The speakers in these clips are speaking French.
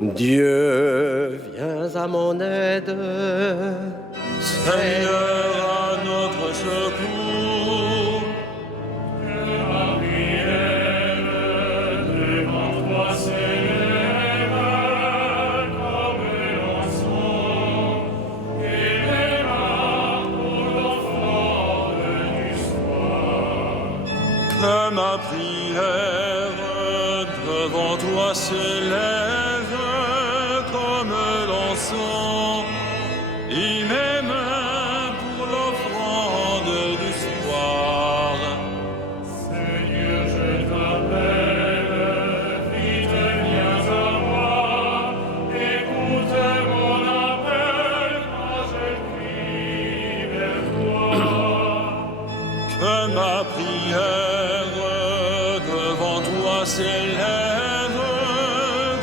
Dieu, viens à mon aide. Seigneur, à notre secours. Que ma prière devant toi s'élève comme l'encens, et mes mains pour l'offrande du soir. Que ma prière devant toi s'élève comme l'encens, et mes mains pour l'offrande du soir. Seigneur, je t'appelle, vite viens à moi, écoute mon appel quand je crie vers toi. Que ma prière devant toi s'élève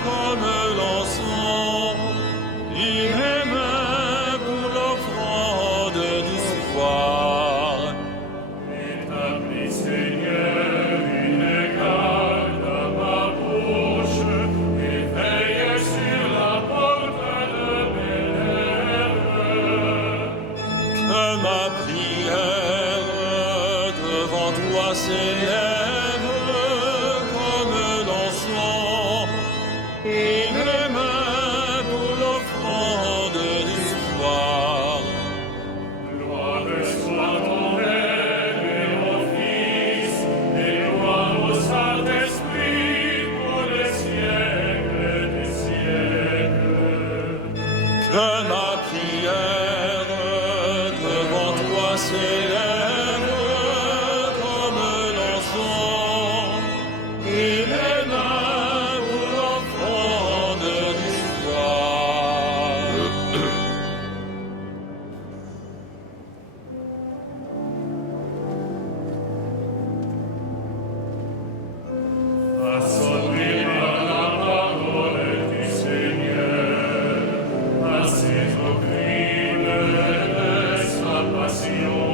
comme l'encens, et mes mains pour l'offrande du soir. Établis, Seigneur, une garde à ma bouche, et veille sur la porte de mes lèvres. Que ma prière devant toi s'élève comme l'encens, et mes mains pour l'offrande du soir. Gloire soit ton Père et au Fils, et gloire au Saint-Esprit pour les siècles des siècles. Que ma prière devant toi s'élève comme l'encens, et mes mains pour l'offrande du soir. Assommé par la parole du Seigneur, assez horrible de sa passion,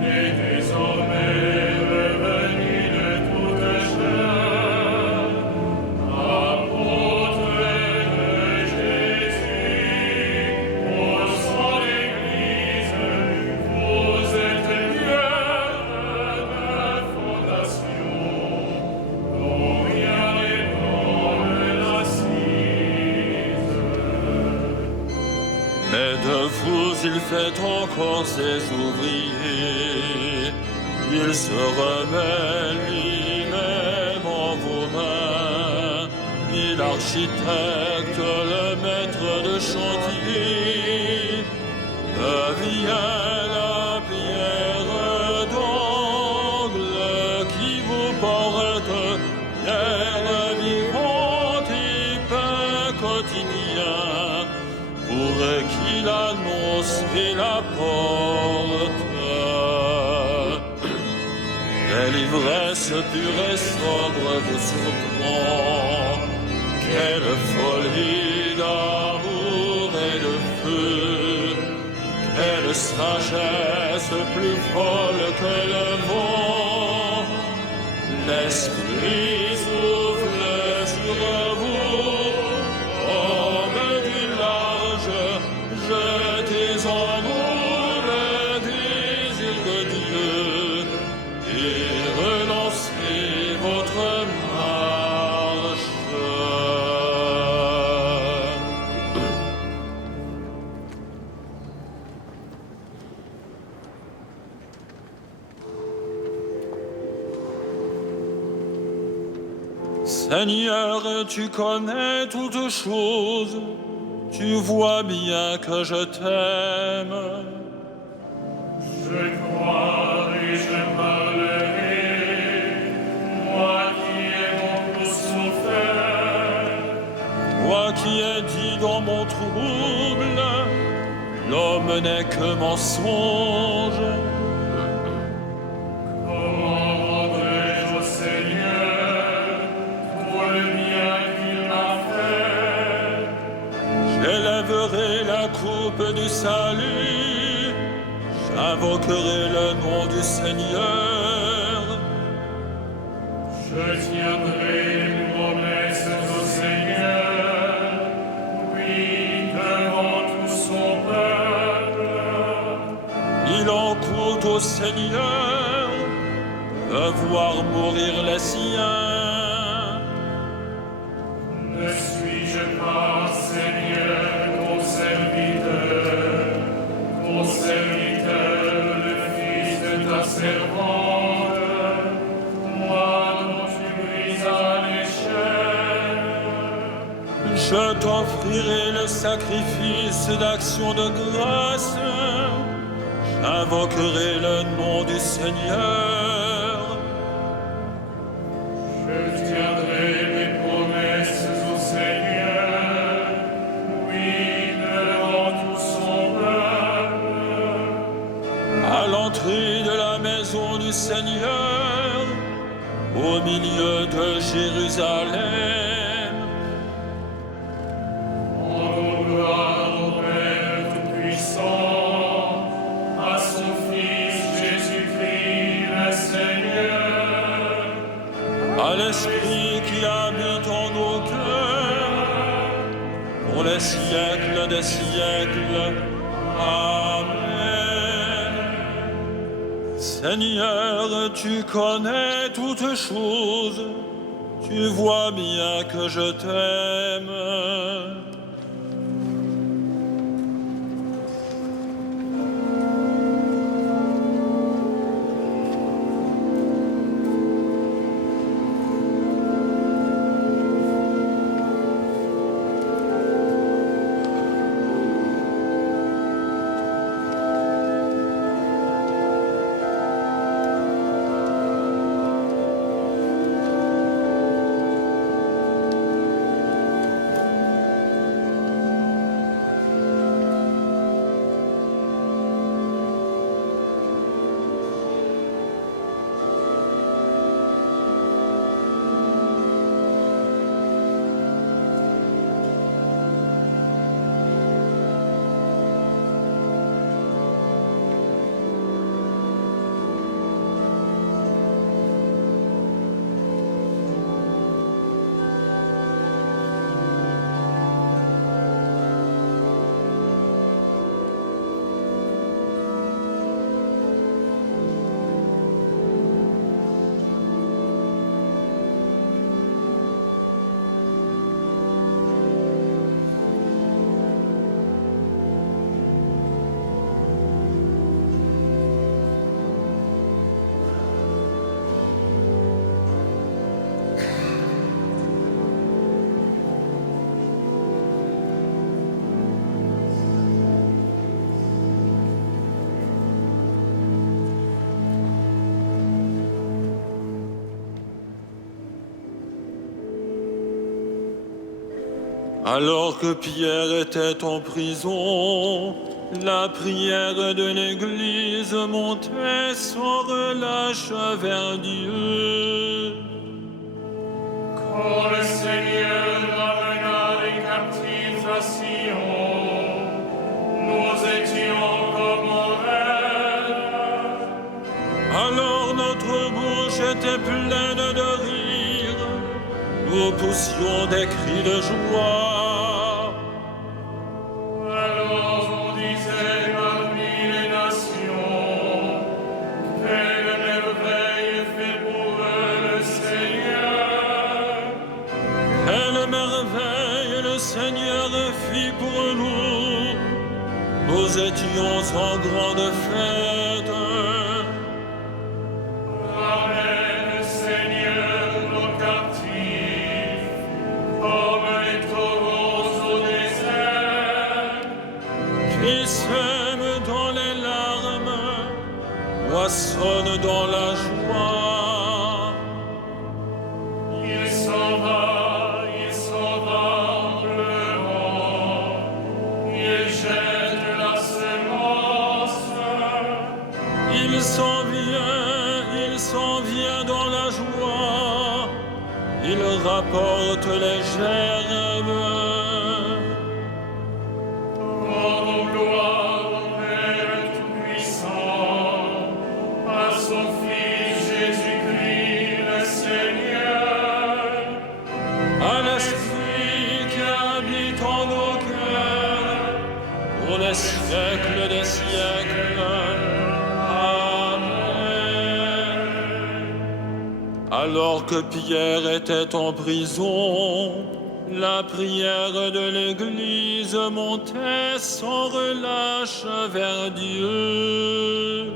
et désormais revenu de toute chair, apôtre de Jésus, pour son Église, vous êtes pierre de fondation. Dont rien n'ébranle l'assise. Mais de vous il fait encore ses ouvriers, il se remet lui-même en vos mains, ni l'architecte, le maître de chantier, devient la pierre d'angle qui vous porte pierre vivante et pain quotidien, pour qu'il annonce et la porte. Quelle ivresse pure et sobre vous surprend, quelle folie d'amour et de feu, quelle sagesse plus folle que le vent. L'Esprit souffle sur vous, comme du large, jetez en nous le désir de Dieu, et relancez votre marche. Seigneur, tu connais toutes choses, tu vois bien que je t'aime. Je crois et je parlerai, moi qui ai beaucoup souffert. Moi qui ai dit dans mon trouble, l'homme n'est que mensonge. Comment rendrai-je au Seigneur pour le bien qu'il m'a fait? J'élèverai la coupe du salut, j'invoquerai le nom du Seigneur. Je tiendrai les promesses au Seigneur. au Seigneur de voir mourir les siens. Ne suis-je pas, Seigneur, ton serviteur, le fils de ta servante, moi dont tu brisas les chaînes? Je t'offrirai le sacrifice d'action de grâce. J'invoquerai le nom du Seigneur. Je tiendrai mes promesses au Seigneur, oui, devant tout son peuple. À l'entrée de la maison du Seigneur, au milieu de Jérusalem. Rendons gloire au Père Tout-Puissant, à son Fils Jésus-Christ le Seigneur, À l'Esprit qui habite en nos cœurs, pour les siècles des siècles. Amen. Seigneur, tu connais toutes choses, tu vois bien que je t'aime. Alors que Pierre était en prison, la prière de l'Église montait sans relâche vers Dieu. quand le Seigneur ramena les captifs à Sion, nous étions comme en rêve. Alors notre bouche était pleine de rire, nous poussions des cris de joie. Alors on disait parmi les nations, quelle merveille fait pour eux le Seigneur. Quelle merveille le Seigneur fit pour nous, nous étions en grande fête. Ramène, Seigneur, nos captifs, comme les taureaux au désert. Qui sème dans les larmes, moissonne dans la joie. Il s'en va en pleurant, il jette la semence. Il s'en vient dans la joie, il rapporte les gerbes. Rendons gloire au Père Tout-Puissant, à son Fils Jésus-Christ le Seigneur, À l'Esprit qui habite en nos cœurs, pour les siècles des siècles. Amen. Alors que Pierre était en prison, la prière de l'Église montait sans relâche vers Dieu.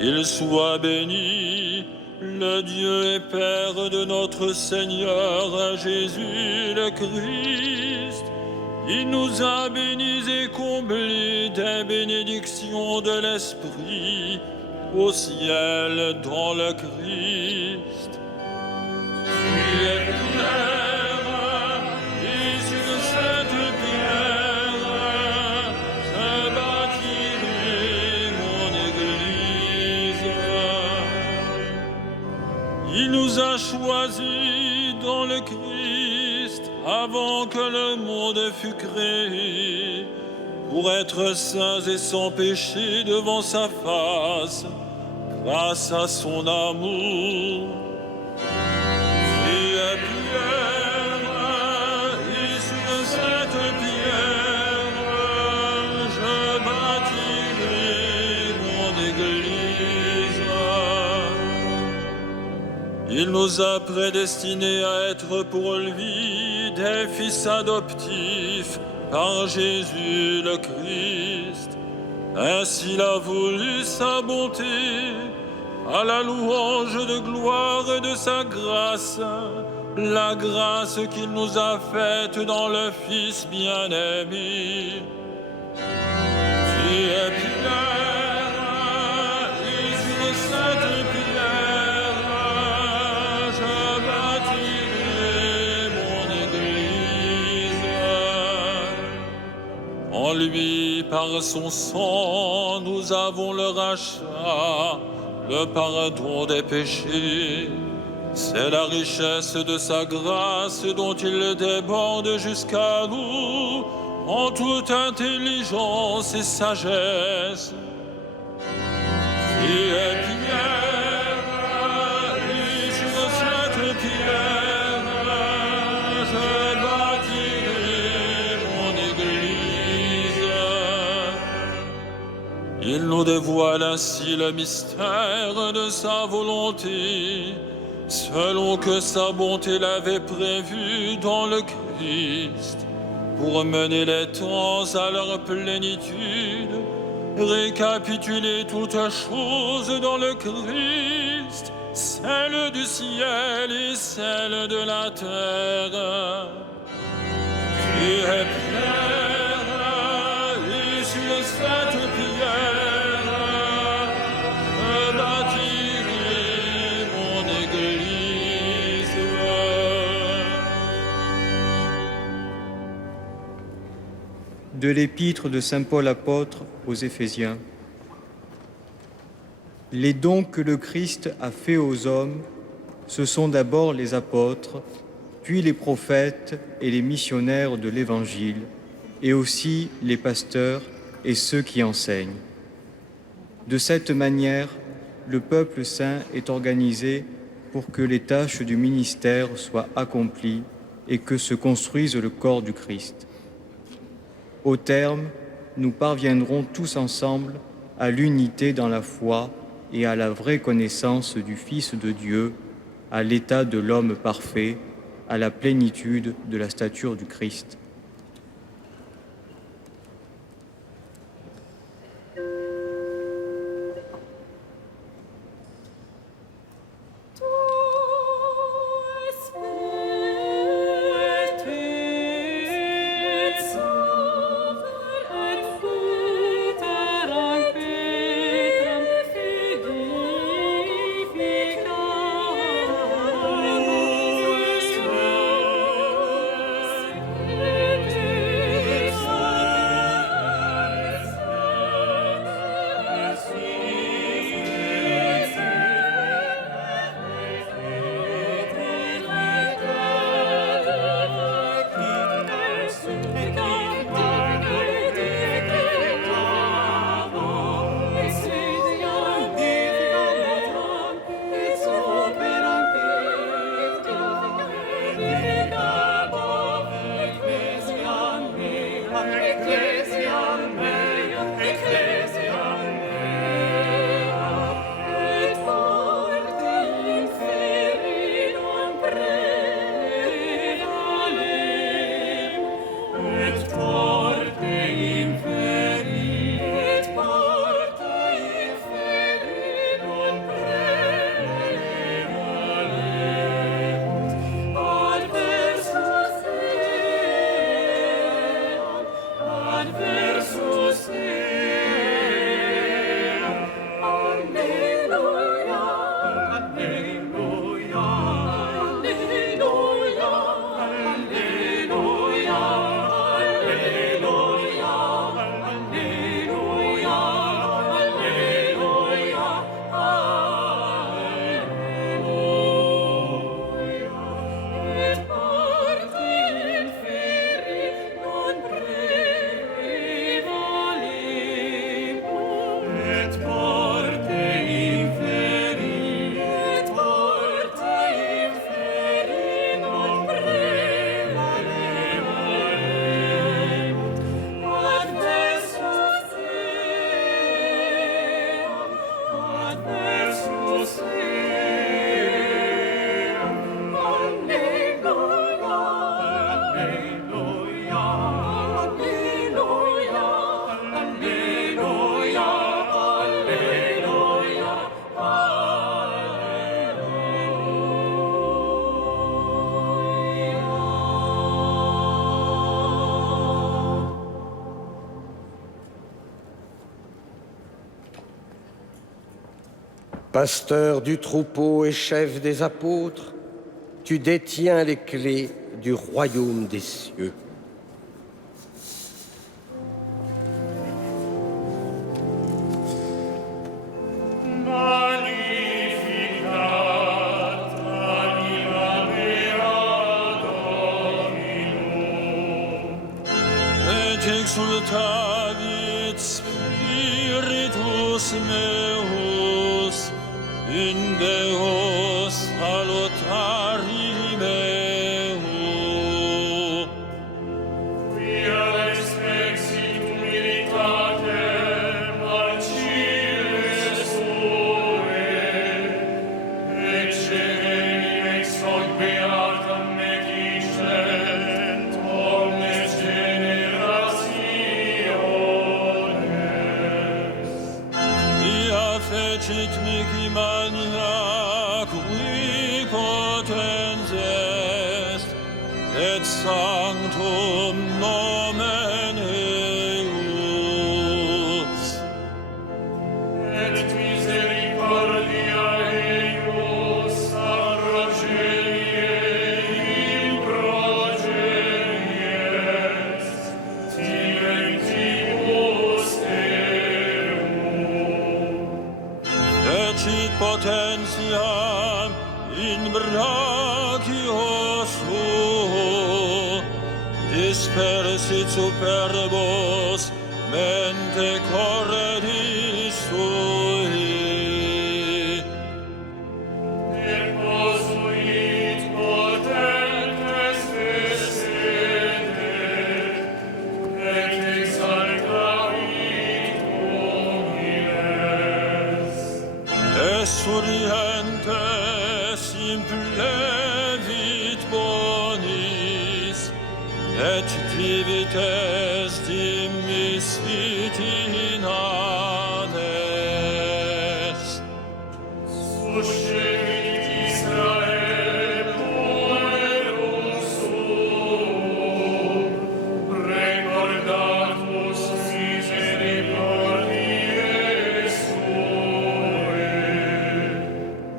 Il soit béni, le Dieu et Père de notre Seigneur Jésus le Christ. Il nous a bénis et comblés des bénédictions de l'Esprit au ciel dans le Christ. Tu es pierre, et sur cette pierre, je bâtirai mon Église. Il nous a choisis dans le Christ avant que le monde fût créé, pour être saints et sans péché devant sa face, grâce à son amour. Tu es pierre, et sur cette pierre, je bâtirai mon Église. Il nous a prédestinés à être pour lui des fils adoptifs par Jésus le Christ. Ainsi il a voulu sa bonté, à la louange de gloire et de sa grâce, la grâce qu'il nous a faite dans le Fils bien-aimé. Tu es pierre, et sur cette pierre, je bâtirai mon Église. En lui, par son sang, nous avons le rachat, le pardon des péchés. C'est la richesse de sa grâce dont il déborde jusqu'à nous en toute intelligence et sagesse. Tu es pierre, et sur cette pierre, je bâtirai mon Église. Il nous dévoile ainsi le mystère de sa volonté, selon que sa bonté l'avait prévu dans le Christ, pour mener les temps à leur plénitude, récapituler toutes choses dans le Christ, celle du ciel et celle de la terre. Tu es pierre, et sur cette pierre, je bâtirai De l'épître de saint Paul apôtre aux Éphésiens. Les dons que le Christ a faits aux hommes, ce sont d'abord les apôtres, puis les prophètes et les missionnaires de l'Évangile, et aussi les pasteurs et ceux qui enseignent. De cette manière, le peuple saint est organisé pour que les tâches du ministère soient accomplies et que se construise le corps du Christ. Au terme, nous parviendrons tous ensemble à l'unité dans la foi et à la vraie connaissance du Fils de Dieu, à l'état de l'homme parfait, à la plénitude de la stature du Christ. Pasteur du troupeau et chef des apôtres, tu détiens les clés du royaume des cieux. Exultavit Spiritus meus in Deo salutari meo. Quia exexit humilitatem alcire sue, ecce ex hoc beatam medicent omnes generationes. Ia fecit mihi mania qui potens est, et sanctum nomen eius. Et misericordia eius arrogeliei in progenies, tibi potentiam in brachio suo, dispersit superbos mente corredis sui. Posuit potentes sede, et exaltavit homines. Esurientes implevit bonis, et divites dimissit in anes. Suscevit Israel puerum suo, recordatus misericordiae suae.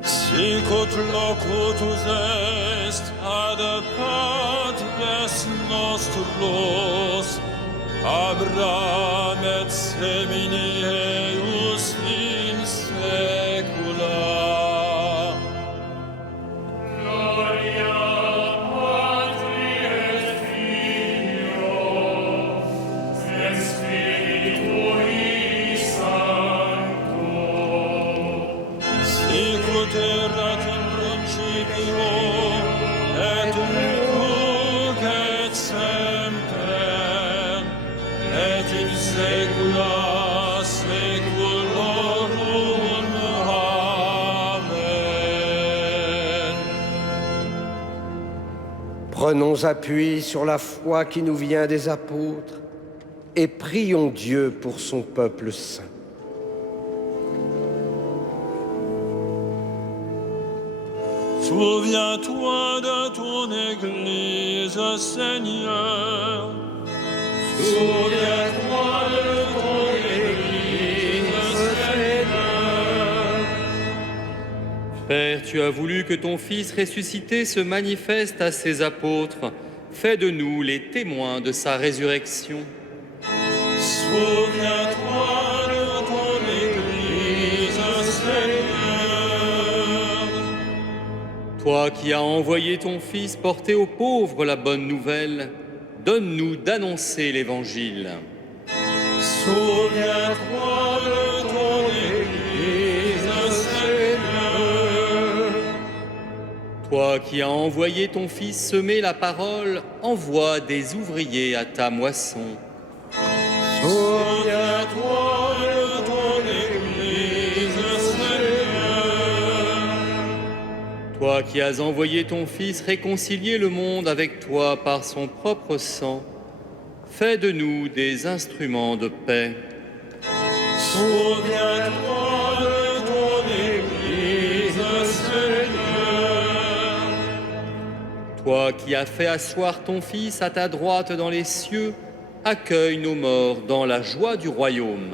Sicut locutus est ad patres nostros, Abraham et semini eius in saecula. Gloria Patri et Filio, et Spiritui Sancto. Sicut erat in principio, et nunc et semper, et in saecula saeculorum. Amen. Prenons appui sur la foi qui nous vient des apôtres et prions Dieu pour son peuple saint. Souviens-toi de ton Église, Seigneur. Souviens-toi de ton Église, Seigneur. Père, tu as voulu que ton Fils ressuscité se manifeste à ses apôtres. Fais de nous les témoins de sa résurrection. Souviens-toi de ton Église, Seigneur. Toi qui as envoyé ton Fils porter aux pauvres la bonne nouvelle, donne-nous d'annoncer l'Évangile. Souviens-toi de ton Église, Seigneur. Toi qui as envoyé ton Fils semer la parole, envoie des ouvriers à ta moisson. Souviens-toi de ton Église, Seigneur. Toi qui as envoyé ton Fils réconcilier le monde avec toi par son propre sang, fais de nous des instruments de paix. Souviens-toi de ton Église, Seigneur. Toi qui as fait asseoir ton Fils à ta droite dans les cieux, accueille nos morts dans la joie du royaume.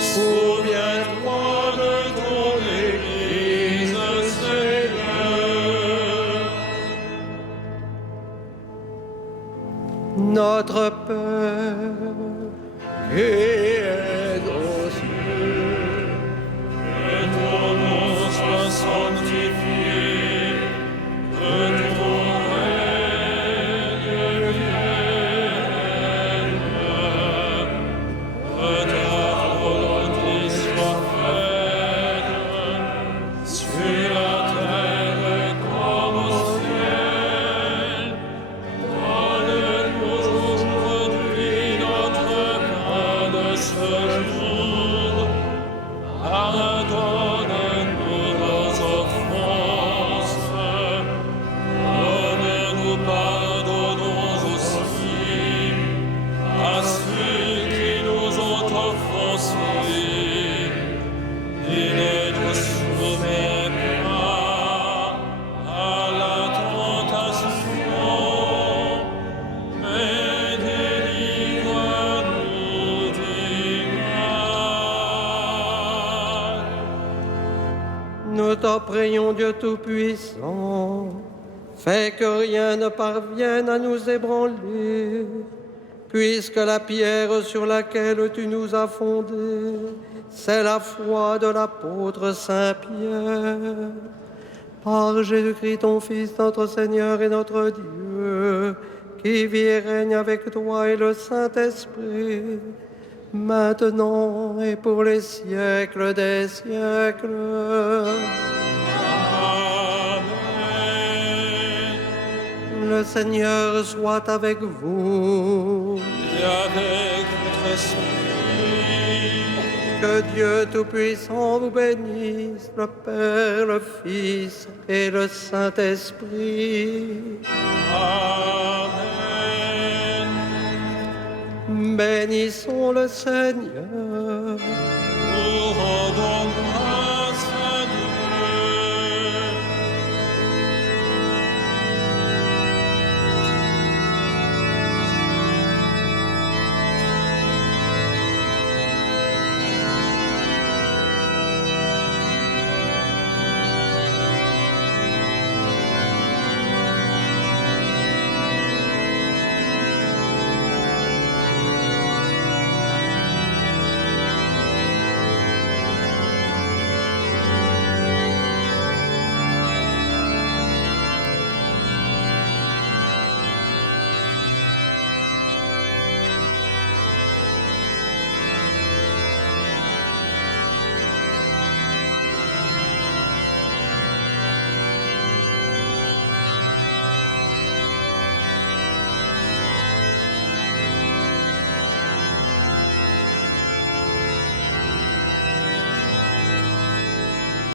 Souviens-toi de ton Église, Seigneur. Notre Père, qui es aux cieux, Que ton nom soit sanctifié, que ton règne vienne, que ta volonté soit faite, sur la terre comme au ciel. Donne-nous aujourd'hui notre pain de ce jour. Pardonne-nous nos offenses, comme nous pardonnons aussi à ceux qui nous ont offensés. Et ne nous soumets pas à la tentation, mais délivre-nous du mal. nous t'en prions, Dieu Tout-Puissant, fais que rien ne parvienne à nous ébranler, puisque la pierre sur laquelle tu nous as fondés, c'est la foi de l'apôtre Saint Pierre. Par Jésus-Christ, ton Fils, notre Seigneur et notre Dieu, qui vit et règne avec toi et le Saint-Esprit, maintenant et pour les siècles des siècles. Amen. Le Seigneur soit avec vous. Et avec votre esprit. Que Dieu Tout-Puissant vous bénisse, le Père, le Fils et le Saint-Esprit. Amen. Bénissons le Seigneur. Nous rendons grâce